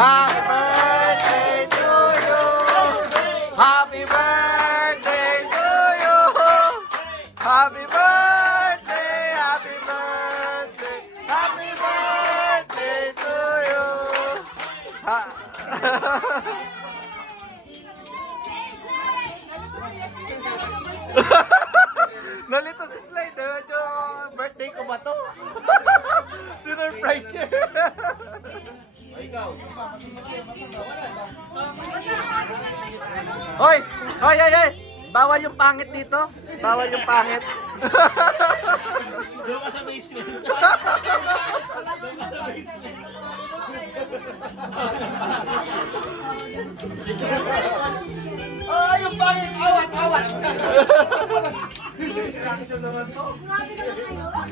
Happy birthday to you. Happy birthday to you. Happy birthday, happy birthday, happy birthday to you. Ha Nalito si Slide, medyo birthday ko ba to? Sinurprise niya. Hoy! Hoy, hoy, hoy! Bawal yung pangit dito. Bawal yung pangit. Doon ka sa basement. Doon ka sa basement. Oh, yung pangit! Awat, awat! Reaction naman to. Grabe naman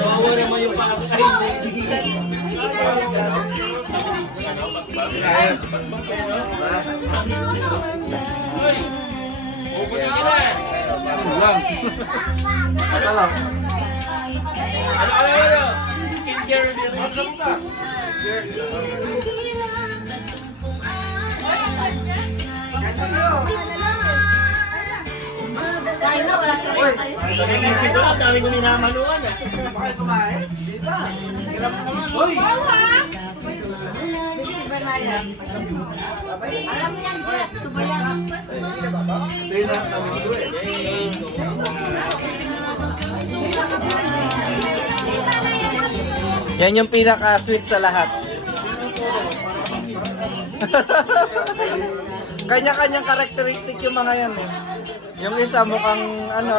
Bawa naman yung pakakain. Hoy! Pupunin ka na. Lang. Ito lang. Ano? Skincare din. Kain na, wala siya Uy! Sa nagising ko lang, dami ko minamanuan ah. Baka sumahin? Dito. Hirap naman. Uy! Alam mo yan, Jet. Ito ba yan? Hindi na kami siguro eh. Yan yung pinaka-sweet sa lahat. Kanya-kanyang karakteristik yung mga yan eh. Yung isa mukhang ano,